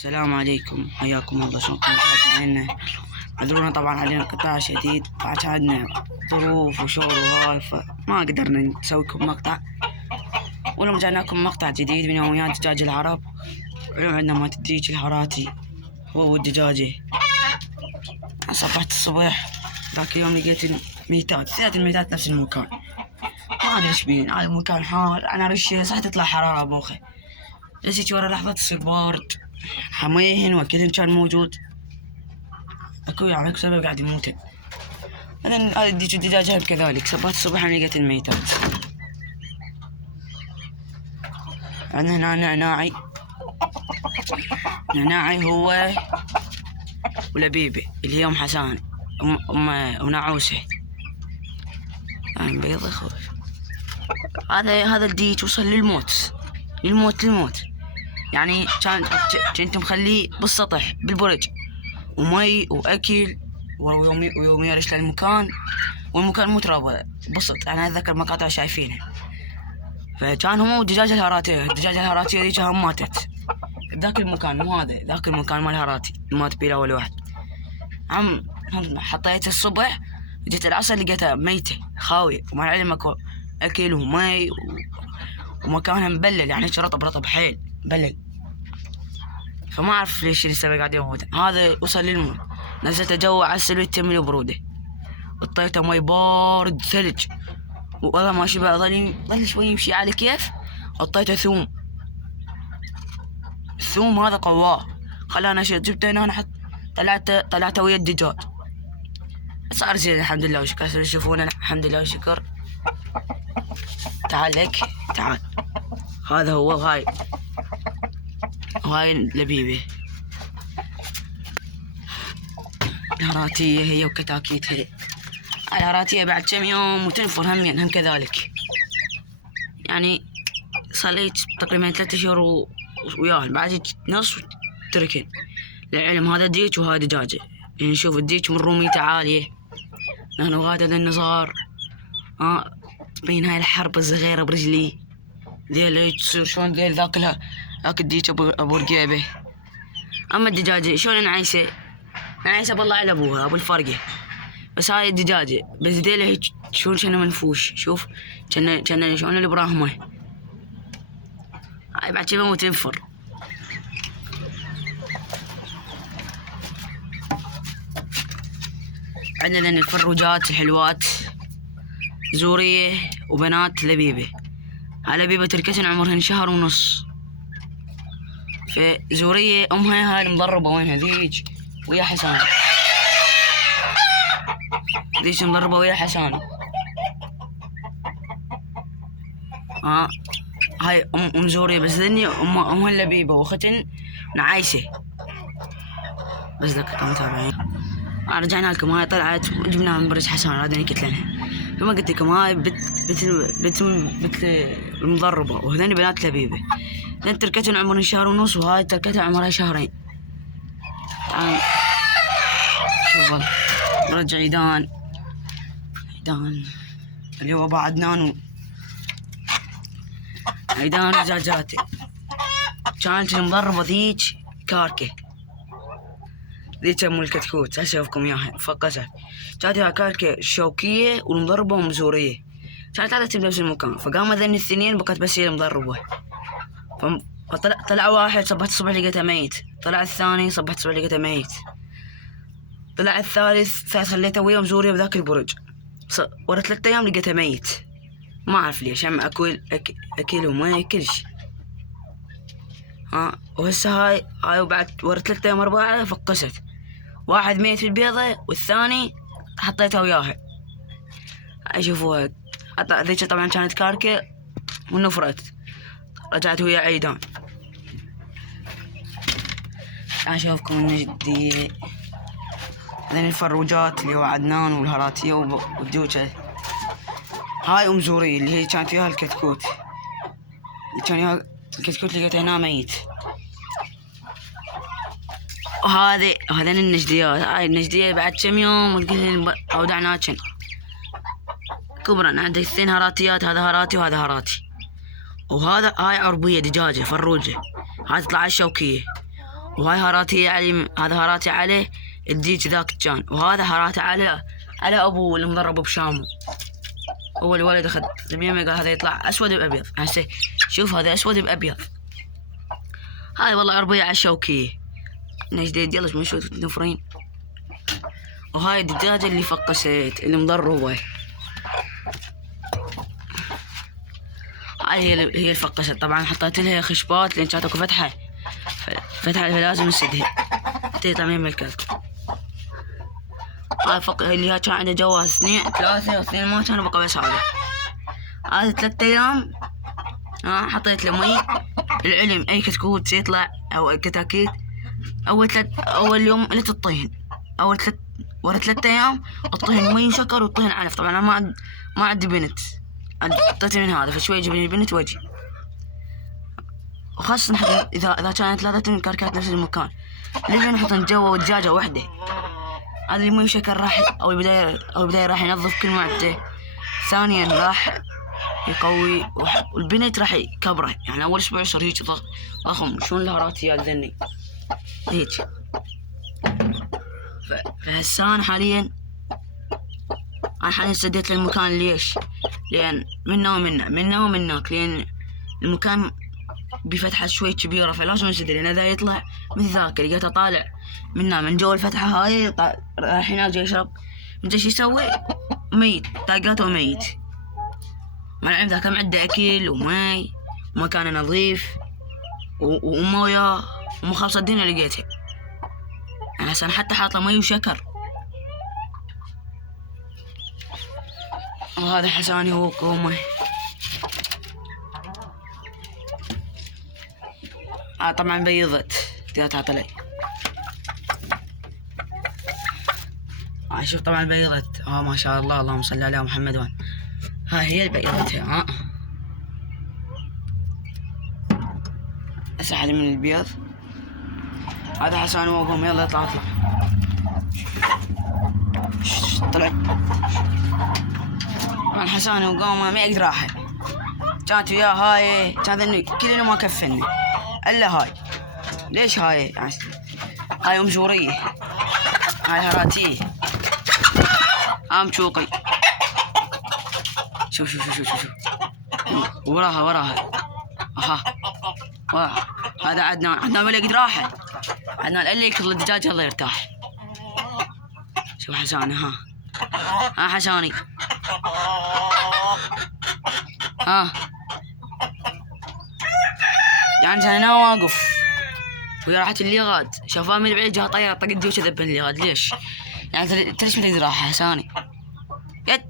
السلام عليكم، حياكم الله. شلونكم؟ حالنا عذرونا طبعا علينا انقطاع شديد، عندنا ظروف وشغل وهاي فما قدرنا نسوي لكم مقطع. واليوم جانا مقطع جديد من يوميات دجاج العرب. اليوم عندنا ما تديج الهراتي هو والدجاجة. صبحت الصبح ذاك اليوم لقيت الميتات، ثلاث الميتات نفس المكان، ما ادري ايش بين. هذا المكان حار، انا رشه صح تطلع حرارة بوخه، بس ورا لحظة تصير بارد. حميهن واكلهن كان موجود، اكو يعني سبب قاعد يموتن. بعدين هذا الدجاجة كذلك. صبحت الصبح انا لقيت الميتات. عندنا هنا نعناعي هو ولبيبي اللي هي ام حسان ام ونعوسه بيضة خوف. هذا الديج وصل للموت يعني. كنت مخليه بالسطح بالبرج ومي واكل ويومي يرش للمكان، والمكان مو ترابه بسط. انا اتذكر مقاطع شايفينها. فكان هو الدجاجة الهراتية ذيك هم ماتت ذاك المكان، مو هذا ذاك المكان مال الهراتي مات بيه اول واحد. حطيت الصبح، جيت العصر لقيتها ميتة خاوية، ومع العلم اكو اكل ومي ومكانها مبلل، يعني رطب حيل مبلل. فما اعرف ليش السبب قاعد يموت. هذا وصل للموت. نزلت جو عسل ويتم البرودة، اعطيته مي بارد ثلج، والله ماشي بقى ظل شوي يمشي على كيف. اعطيته الثوم هذا قواه، خلانا جبته هنا حط طلعته ويا الدجاج، صار زين الحمد لله وشكر. تشوفونه الحمد لله وشكر. تعال هذا هو. هاي لبيبه الهراتية هي وكتاكيتها. الهراتية بعد كم يوم وتنفر هم كذلك، يعني صار لي تقريبا 3 شهور وياهن، بعد نص تركن. للعلم هذا ديك وهذا دجاجة. يعني نشوف الديك من روميته عالية، نحن غادة النصار بين هاي الحرب الصغيرة برجلي ذيل تصير شلون ذيل ذاك الديك ابو رقيبه. اما الدجاجة شلون نعيسه بالله على ابوها ابو الفرقة. بس هاي الدجاجة بس ذيلها هيك شلون كان منفوش. شوف كان شلون الابراهيمة هاي بعد كذا تنفر. عندنا الفروجات الحلوات زورية وبنات لبيبة. هاي لبيبة تركتن عمرهن 1.5 شهر. فزورية امها هاي المضربة وينها ذيك ويا حسان، ذيك مضربة ويا حسان. هاي ام زورية، بس ذني امها لبيبة واختن نعايسة. بس ذاك متابعين. رجعنا لكم. هاي طلعت جبناها من برج حسان، هذا قلت لنا. فما قلت لكم هاي بنت المضربة وهذني بنات لبيبة. ذن تركتن عمرهن 1.5 شهر، وهاي تركتها عمرها 2 شهر. تعال شوف رجع عيدان اليوم ابو عدنان عيدان دجاجاتي. كانت المضربة ذيك كاركة، ذيك ام الكتكوت اشوفكم اياها فقست. كانت كاركة شوكية والمضربة ومزورية، كانت عادة بنفس المكان. فقاموا ذني الاثنين بقت بس هي المضربة. طلع واحد صبحت الصبح لقيته ميت، طلع الثاني صبحت الصبح لقيته ميت، طلع الثالث خليته ويا مزورية بذاك البرج. ورا 3 أيام لقيته ميت، ما اعرف ليش. هم اكل وما ياكلش. وهسه هاي وبعد ورا 3 أيام 4 فقست. واحد ميت في البيضة والثاني حطيته وياها. شوفوها ذيك طبعا كانت كاركة ونفرت، رجعت ويا عيدان. اشوفكم النجدية. هذين الفروجات اللي هو عدنان والهراتية والدوجة. هاي ام زورية اللي هي كانت وياها الكتكوت، لقيته هنا ميت. هذين النجديات. هاي النجدية بعد كم يوم وتقولين اودعناكن كبرا. عندك 2 هراتيات، هذا هراتي وهذا هراتي. هاي عربية دجاجة فروجة، هاي تطلع الشوكية. وهاي هاراتي علي، هذا هاراتي عليه الديج ذاك كان، وهذا هاراتي على ابوه اللي مضربه بشامه. هو الولد اخذ اليمين قال هذا يطلع اسود بابيض. هسه شوف هذا اسود بابيض. هاي والله عربية على الشوكية جديد. يلا شو شوي نفرين. وهاي الدجاجة اللي فقست اللي مضربة. هاي هي اللي فقست. طبعا حطيت لها خشبات لان كانت اكو فتحة لازم نسدها تطلع من الكلب. هاي اللي كان عنده جواز 2 3 و2 ما كانوا بقى بس هذا 3 ايام. حطيت له مي العلم اي كتكوت يطلع او كتاكيت. اول يوم لا تطين، ورا 3 ايام الطهن مي وشكر والطهن علف. طبعا انا ما عندي بنت، حطيت من هذا فشوي يجيب لي البنت واجي. وخاصة اذا كانت 3 كركات نفس المكان لازم نحطن جوا دجاجة وحدة. هذا اللي مي وشكر راح او البداية راح ينظف كل معدة، ثانيا راح يقوي، والبنت راح يكبره. يعني اول اسبوع يصير هيك ضخم شلون الهاراتيات ذني هيك. فهسه انا حاليا سديت للمكان. ليش؟ لان منا ومناك، لان المكان بفتحة شوي كبيرة فلازم نسد، لان اذا يطلع مثل ذاك لقيته طالع من جوا الفتحة هاي راح هناك جاي يشرب شو يسوي؟ ميت، طاقاته ميت. مع العلم ذاك معده اكل ومي ومكان نظيف ومويه ومخلصة الدنيا لقيتها. يعني هسه انا حتى حاطه مي وشكر. وهذا حساني هو قومه. طبعا بيضت تياتها طلع. شوف طبعا بيضت. ما شاء الله اللهم صل على محمد. هاي هي البيضتها. هسه حد من البيض. هذا حسان وقوم يلا اطلع طلع. طبعا حسان وقوم ما يقدر راحه. كانت وياه هاي كان كلنا ما كفني الا هاي. ليش هاي؟ هاي مجورية، هاي هراتيه، شوقي. شوف وراها هذا عدنان ولا يقدر راحه. عدنان اللي يكل الدجاج الله يرتاح. شوف حساني. حساني يعني انا واقف ويا راحت الليغاد شافها من بعيد جاها طياره طق الديوش ذبن الليغاد. ليش؟ يعني ليش ما تقدر راحه حساني؟ يد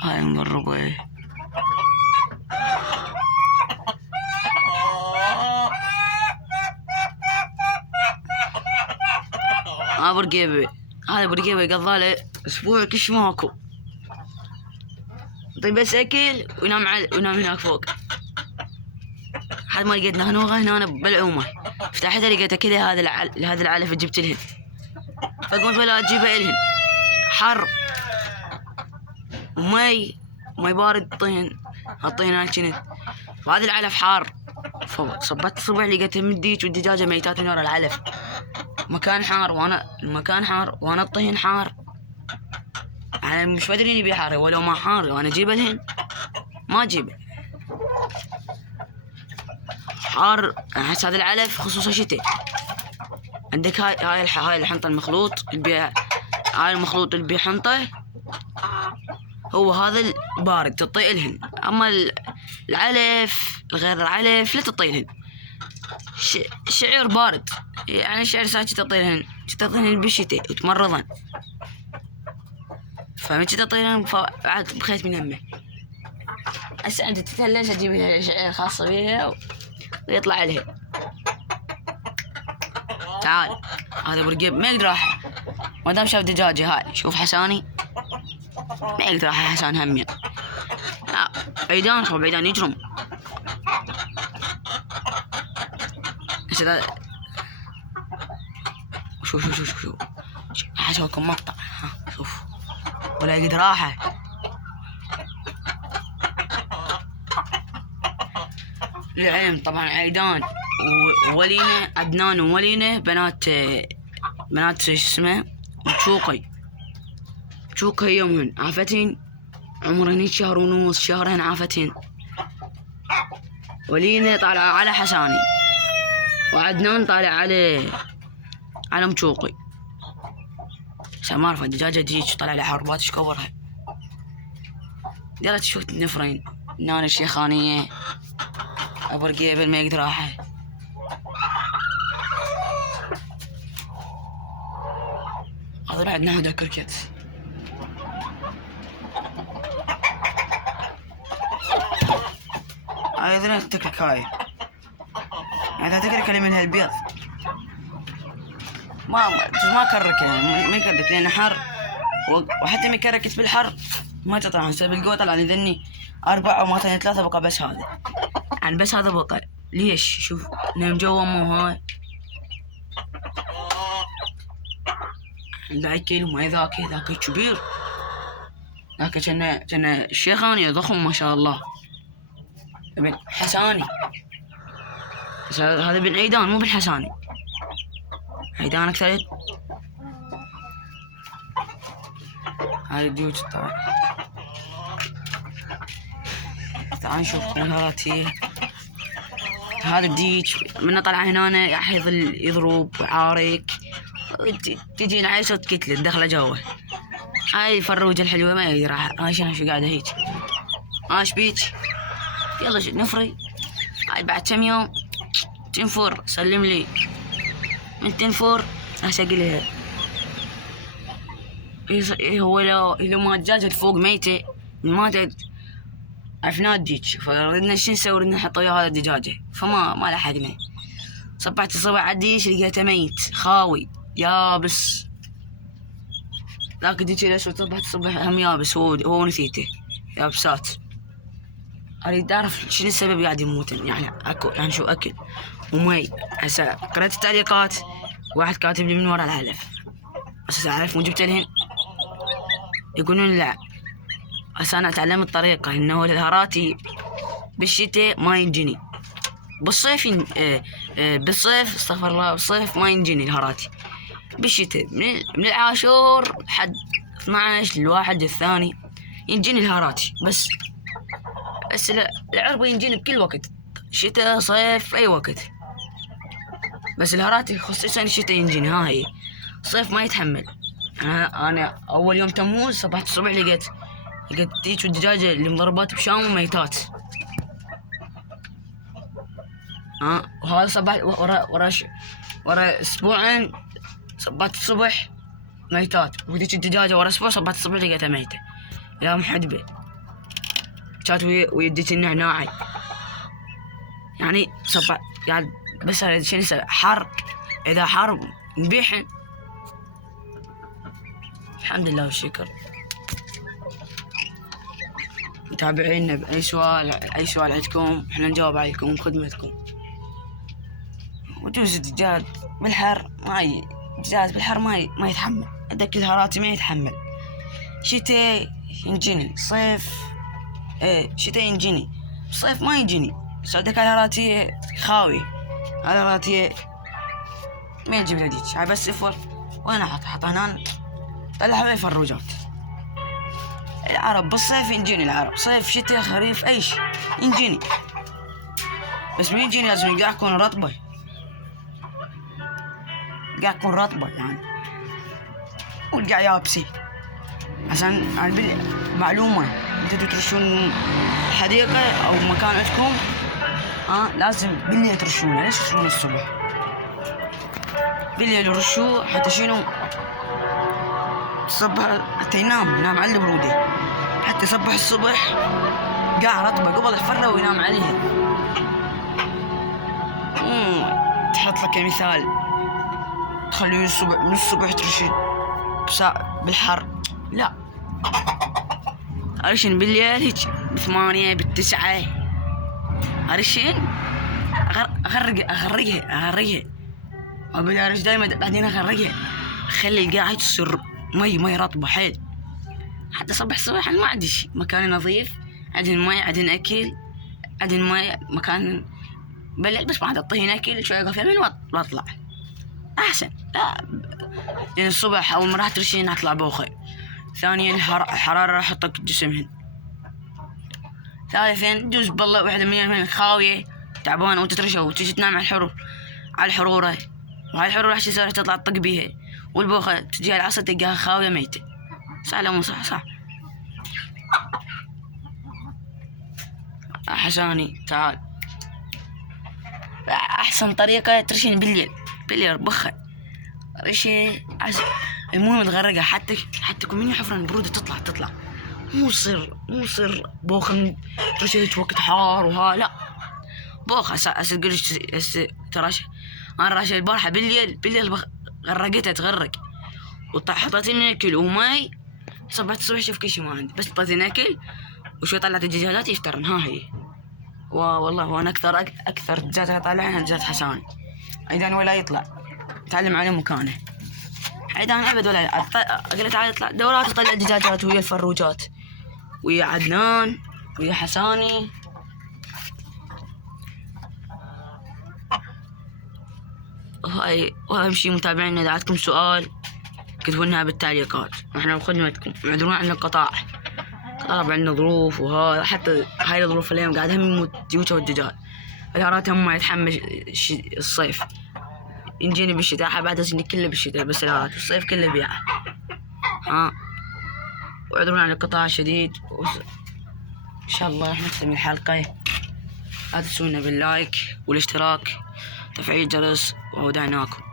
هاي مضربه. برقيبه. هذا برقيبه قضاله اسبوع كش ماكو. طيب بس اكل وينام هناك فوق. حد ما لقيت نغنوغه هنا بالعومه. فتحتها لقيتها كذا. هذا العلف جبت لهن فقلت ولا اجيبها الهن. حر ومي بارد. الطين انا كنت وهذا العلف حار. صبت الصبح لقيتها مديك والدجاجه ميتات من ورا العلف. المكان حار وانا الطين حار. انا مش بدري اني بحار ولو ما حار وانا اجيب الهن ما اجيبه حار. احس هذا العلف خصوصا شتاء. عندك هاي الحنطه المخلوط هاي المخلوط اللي بحنطه هو هذا البارد تطي الهن. اما العلف غير العلف لا تطي الهن. شعير بارد يعني الشعير ساعات تطي الهن بالشتاء وتمرضن. فمن تطي الهن بعد بخيت من همه. هسه عندي تثلج اجيب لها شعير خاصه بيها ويطلع عليها. تعال هذا برقيب ما يقدر راح ما دام شاف دجاجه. هاي شوف حساني ما يقدر راح حسان همين. لا بعيدان يجرم. شوف حسوكم مقطع. شوف ولا يقدر راحه. العلم طبعا عيدان وولينا عدنان وولينا بنات شو اسمه شوقي يومهن عافتين عمرهن شهر ونص شهرين عافتين. ولينا طالعة على حساني وعدنان طالع على مشوقي. ما اعرف الدجاجة تجيك طلع لها حربات ايش كبرها. ديرت شفت نفرين نان الشيخانية ابو رقيبل ما يقدر راحه. هذول عندنا هذا كركت. هاي ذنا تكرك هاي يعني تكرك اللي منها البيض ما كرك يعني ما يكرك لأن حر وحتى ما كركت بالحر ما تطلع حسب القوة. طلع لي 4 أو 3 بقى بس هذا يعني بس هذا بقى. ليش؟ شوف نام جوا مو هاي عنده كيلو ما ذاك كبير. ذاك كان الشيخاني ضخم ما شاء الله. ابن حساني هذا بن عيدان مو بالحساني. عيدان اكثر. هاي الديوج طبعا. تعال نشوف الهارات هي. هذا الديج من طلع هنا راح يظل يضرب وعارك. تجي العيشة تكتلت داخله جوا. هاي الفروجة الحلوة ما يقدر. هاي شو قاعدة هيك. ايش بيك؟ يلا نفري. هاي بعد كم يوم تنفر. سلم لي من تنفر اشقلها. هو لو ما الدجاجة فوق ميتة ما عفنات ديك فردنا شو نسوي؟ ردنا نحط وياه هذا الدجاجة فما لحقنا. صبحت الصبح عديش لقيته ميت خاوي يابس. ذاك الديك الاسود صبحت الصبح هم يابس. هو نسيته يابسات. اريد اعرف شنو السبب قاعد يموتن يعني يعني شو اكل ومي. هسه قرأت التعليقات واحد كاتب لي من ورا العلف هسه اعرف مو جبت لهن يقولون لا. هسه انا اتعلمت طريقة انه الهراتي بالشتاء ما ينجني بالصيف بالصيف استغفر الله بالصيف ما ينجني الهراتي. بالشتاء من العاشور لحد 12 لواحد الثاني ينجني الهراتي بس العربة ينجني بكل وقت شتاء صيف اي وقت. بس الهراتي خصوصا الشتاء ينجني. هاي صيف ما يتحمل. انا اول يوم تموز صبحت الصبح لقيت تيج الدجاجة اللي مضربات بشام وميتات. وهذا صبحت ورا اسبوعين صبحت الصبح ميتات. وذيك الدجاجة ورا اسبوع صبحت الصبح لقيتها ميتة. يا محدبة كانت ويديت النعناعي يعني صبح يعني بس شنو يسوي حر. اذا حر نبيحن. الحمد لله والشكر. متابعينا بأي سؤال عندكم احنا نجاوب عليكم خدمتكم. وجوز الدجاج بالحر الدجاج بالحر ما يتحمل. عندك الهراتي ما يتحمل. شتاء ينجني صيف شتاء ينجني صيف ما ينجني. بس عندك الهراتي خاوي. الهراتي ما يجيب له ديك. هاي بس صفر وانا حط هنا طلع عليه فروجات. العرب بالصيف ينجيني. العرب صيف شتاء خريف ايش ينجيني. بس ما ينجيني لازم قاعد يكون رطبة. قاعد يكون رطبة يعني والقاع يابسي. عشان معلومة انتوا ترشون حديقة او مكان عندكم لازم بالليل ترشونه. ليش ترشونه الصبح؟ بالليل يرشوه حتى شنو الصبح حتى ينام على البرودة. حتى يصبح الصبح قاع رطبة قبل يحفرها وينام عليها. تحط لك مثال تخليه الصبح من الصبح ترشد بالحر لا. ارشن بالليل هيك ب8 ب9 ارشن اغرقها وبدي ارش دايما بعدين اغرقها. خلي القاع تصير مي رطبة حيل. حتى صبح ما عندي مكان نظيف. عندن مي عندن اكل عندن مي مكان بالليل بس بعد الطهي ناكل شوية قهوة يمين واطلع احسن. لا لان الصبح اول ما راح ترشين اطلع بوخي. ثانيا الحرارة راح تحطك جسمهن. ثالثا جوز بالله واحدة من خاوية تعبانة وتترشى وتجي تنام على الحرورة، وهاي الحرورة راح يصير تطلع تطق بيها، والبوخة تجي على العصر تلقاها خاوية ميتة. صح لا مو صح؟ صح. حساني تعال، احسن طريقة ترشين بالليل بخة رشي المهم تغرقها حتى كل من حفرة البرودة تطلع مو يصير بوخة من ترشيت وقت حار وها لا بوخة تقولش ترشى. انا راشة البارحة بالليل غرقتها تغرق، وحطيتني اكل وماي. صبحت الصبح شوف كل شي ما عندي، بس حطيتني اكل وشوي طلعت الدجاجات يفترن. ها هي والله وانا اكثر دجاجة طالعها دجاجة حساني. عيدان ولا يطلع تعلم على مكانه. عيدان ابد ولا قلت تعال يطلع دورات يطلع الدجاجات ويا الفروجات ويا عدنان ويا حساني. وأهم شي متابعينا إذا عندكم سؤال كتبوا لنا بالتعليقات، احنا بخدمتكم. معذورين عندنا قطاع عندنا ظروف، وها حتى هاي الظروف اليوم قاعد هم يموت ديوته والدجاج. الهارات هم ما يتحمل الصيف، ينجيني بالشتاء بعد أزني كله بالشتاء، بس الهارات الصيف كله بيعه. واعذرونا عن القطاع شديد، إن شاء الله راح نختم الحلقة. لا تنسونا باللايك والاشتراك وتفعيل الجرس، وودعناكم.